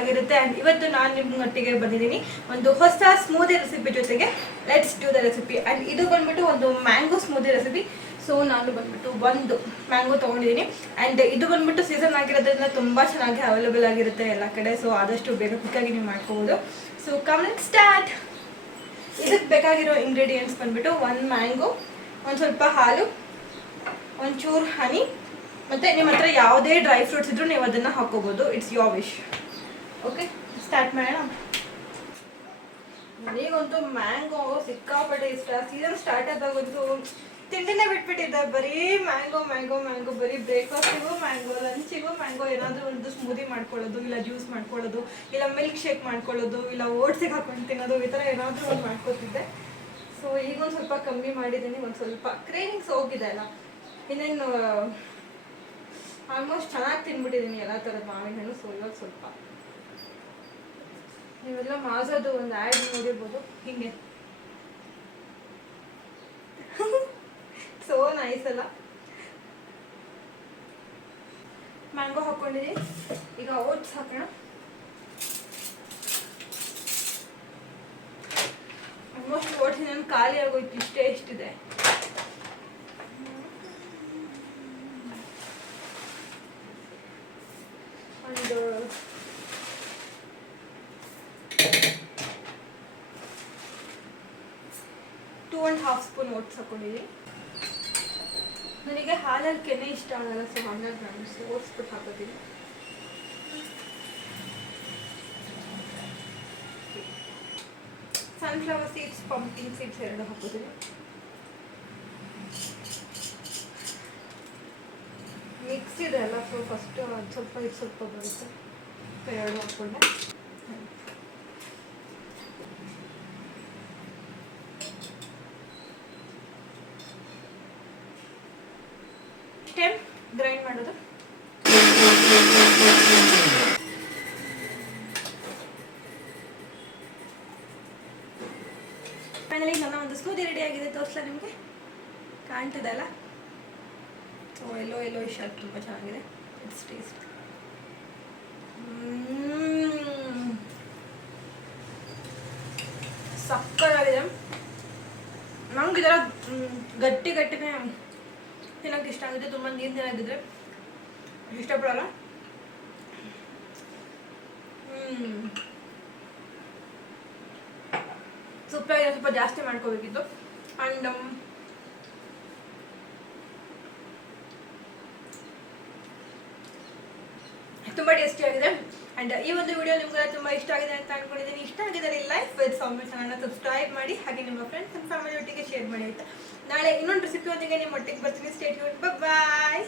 ಆಗಿರುತ್ತೆ. ಆ್ಯಂಡ್ ಇವತ್ತು ನಾನು ನಿಮ್ಮೊಟ್ಟಿಗೆ ಬಂದಿದ್ದೀನಿ ಒಂದು ಹೊಸ ಸ್ಮೂದಿ ರೆಸಿಪಿ ಜೊತೆಗೆ. Let's do the recipe. And ಇದು ಬಂದ್ಬಿಟ್ಟು ಒಂದು ಮ್ಯಾಂಗೋ ಸ್ಮೂದಿ ರೆಸಿಪಿ. ಸೊ ನಾನು ಬಂದ್ಬಿಟ್ಟು ಒಂದು ಮ್ಯಾಂಗೋ ತೊಗೊಂಡಿದ್ದೀನಿ. ಆ್ಯಂಡ್ ಇದು ಬಂದ್ಬಿಟ್ಟು ಸೀಸನ್ ಆಗಿರೋದ್ರಿಂದ ತುಂಬ ಚೆನ್ನಾಗಿ ಅವೈಲೇಬಲ್ ಆಗಿರುತ್ತೆ ಎಲ್ಲ ಕಡೆ. ಸೊ ಆದಷ್ಟು ಬೇಗ ಕ್ವಿಕ್ಕಾಗಿ ನೀವು ಮಾಡ್ಕೋಬೋದು. So come let's start. ಇದಕ್ಕೆ ಬೇಕಾಗಿರೋ ಇಂಗ್ರೀಡಿಯೆಂಟ್ಸ್ ಬಂದ್ಬಿಟ್ಟು ಒಂದು ಮ್ಯಾಂಗೋ, ಒಂದು ಸ್ವಲ್ಪ ಹಾಲು, ಒಂಚೂರು ಹನಿ, ಮತ್ತು ನಿಮ್ಮ ಹತ್ರ ಯಾವುದೇ ಡ್ರೈ ಫ್ರೂಟ್ಸ್ ಇದ್ರೂ ನೀವು ಅದನ್ನು ಹಾಕೋಬೋದು. It's your wish. Okay, start ಮಾಡೋಣ. ನನಗಂತೂ ಮ್ಯಾಂಗೋ ಸಿಕ್ಕಾಪಟ್ಟೆ ಇಷ್ಟ. ಸೀಸನ್ ಸ್ಟಾರ್ಟ್ ಆದಾಗಂತೂ ತಿಂಡಿನೇ ಬಿಟ್ಬಿಟ್ಟಿದ್ದೆ. ಬರೀ ಮ್ಯಾಂಗೋ ಮ್ಯಾಂಗೋ ಮ್ಯಾಂಗೋ, ಬರೀ ಬ್ರೇಕ್ಫಾಸ್ಟಿಗೂ ಮ್ಯಾಂಗೋ, ಲಂಚಿಗೂ ಮ್ಯಾಂಗೋ, ಏನಾದರೂ ಒಂದು ಸ್ಮೂದಿ ಮಾಡ್ಕೊಳ್ಳೋದು, ಇಲ್ಲ ಜ್ಯೂಸ್ ಮಾಡ್ಕೊಳ್ಳೋದು, ಇಲ್ಲ ಮಿಲ್ಕ್ ಶೇಕ್ ಮಾಡ್ಕೊಳ್ಳೋದು, ಇಲ್ಲ ಓಟ್ಸಿಗೆ ಹಾಕೊಂಡು ತಿನ್ನೋದು, ಈ ಥರ ಏನಾದರೂ ಒಂದು ಮಾಡ್ಕೊತಿದ್ದೆ. ಸೊ ಈಗೊಂದು ಸ್ವಲ್ಪ ಕಮ್ಮಿ ಮಾಡಿದ್ದೀನಿ. ಒಂದು ಸ್ವಲ್ಪ ಕ್ರೇವಿಂಗ್ಸ್ ಹೋಗಿದೆ ಅಲ್ಲ, ಇನ್ನೇನು ಆಲ್ಮೋಸ್ಟ್ ಚೆನ್ನಾಗಿ ತಿನ್ಬಿಟ್ಟಿದ್ದೀನಿ ಎಲ್ಲ ಥರದ ಮಾವಿನ ಹಣ್ಣು. ಸೊ ಇವಾಗ ಸ್ವಲ್ಪ ನೀವೆಲ್ಲ ಮಾಸೋದು ಒಂದು ಆ್ಯಡ್ ನೋಡಿರ್ಬೋದು ಹೀಗೆ. ಸೋ ನೈಸ್ ಅಲ್ಲ. ಮ್ಯಾಂಗೋ ಹಾಕ್ಕೊಂಡಿದ್ದೀನಿ. ಈಗ ಓಟ್ಸ್ ಹಾಕೋಣ. ಆಲ್ಮೋಸ್ಟ್ ಓಟ್ಸ್ ಇನ್ನೊಂದು ಖಾಲಿ ಆಗೋಯ್ತು. ಇಷ್ಟೇ ಎಷ್ಟಿದೆ. ಒಂದು 2.5 ಸ್ಪೂನ್ ಓಟ್ಸ್ ಹಾಕೊಂಡಿದ್ದೀನಿ. ನನಗೆ ಹಾಲಲ್ಲಿ ಕೆನೆ ಇಷ್ಟ ಆಗಲ್ಲ. ಸೊ ಹಾಗಾಗಿ ನಾನು ಓಟ್ಸ್ ಬಿಟ್ಟು ಹಾಕೋತೀನಿ. ಸನ್ಫ್ಲವರ್ ಸೀಡ್ಸ್, ಪಂಪ್ಕಿನ್ ಸೀಡ್ಸ್ ಎರಡು ಹಾಕೋತೀನಿ. ಮಿಕ್ಸ್ ಇದೆ ಅಲ್ಲ, ಸೊ ಫಸ್ಟ್ ಅದು ಸ್ವಲ್ಪ ಇದು ಸ್ವಲ್ಪ ಬರುತ್ತೆ. ಎರಡು ಹಾಕ್ಕೊಂಡೆ. ಗ್ರೈಂಡ್ ಮಾಡೋದು. ಫೈನಲಿ ನನ್ನ ಒಂದು ಸ್ಮೂದಿ ರೆಡಿ ಆಗಿದೆ. ತೋರಿಸ್ಲಾ ನಿಮಗೆ? ಕಾಣ್ತಿದೆ ಅಲ್ಲ? ಸೊ ಎಲ್ಲೋ ಇಶ್ ಆಗಿ ತುಂಬ ಚೆನ್ನಾಗಿದೆ. It's taste. ಸಕ್ಕತ್ತಾಗಿದೆ. ನಂಗೆ ಇದರ ಗಟ್ಟಿನೇ ತಿನ್ನೋಕೆ ಇಷ್ಟ ಆಗುತ್ತೆ. ತುಂಬ ನೀರು ತಿನ್ನೋದಿದ್ರೆ ಇಷ್ಟಪಡಲ್ಲ. ಸೂಪರಾಗಿದೆ. ಸ್ವಲ್ಪ ಜಾಸ್ತಿ ಮಾಡ್ಕೋಬೇಕಿತ್ತು. ಆ್ಯಂಡ್ ತುಂಬ ಟೇಸ್ಟಿ ಆಗಿದೆ. ಆ್ಯಂಡ್ ಈ ಒಂದು ವಿಡಿಯೋ ನಿಮ್ಗೆಲ್ಲ ತುಂಬ ಇಷ್ಟ ಆಗಿದೆ ಅಂತ ಅನ್ಕೊಂಡಿದ್ದೀನಿ. ಇಷ್ಟ ಆಗಿದ್ದಾರೆ ಲೈಫ್ ವಿತ್ ಸೌಮ್ಯ ಚಾನಲ್ನ ಸಬ್ಸ್ಕ್ರೈಬ್ ಮಾಡಿ, ಹಾಗೆ ನಿಮ್ಮ ಫ್ರೆಂಡ್ಸ್ ಆ್ಯಂಡ್ ಫ್ಯಾಮಿಲಿ ಒಟ್ಟಿಗೆ ಶೇರ್ ಮಾಡಿ ಆಯಿತಾ. ನಾಳೆ ಇನ್ನೊಂದು ರೆಸಿಪಿ ಒಂದಿಗೆ ನಿಮ್ಮ ಒಟ್ಟಿಗೆ ಬರ್ತೀನಿ. Stay tuned. ಬಾಯ್.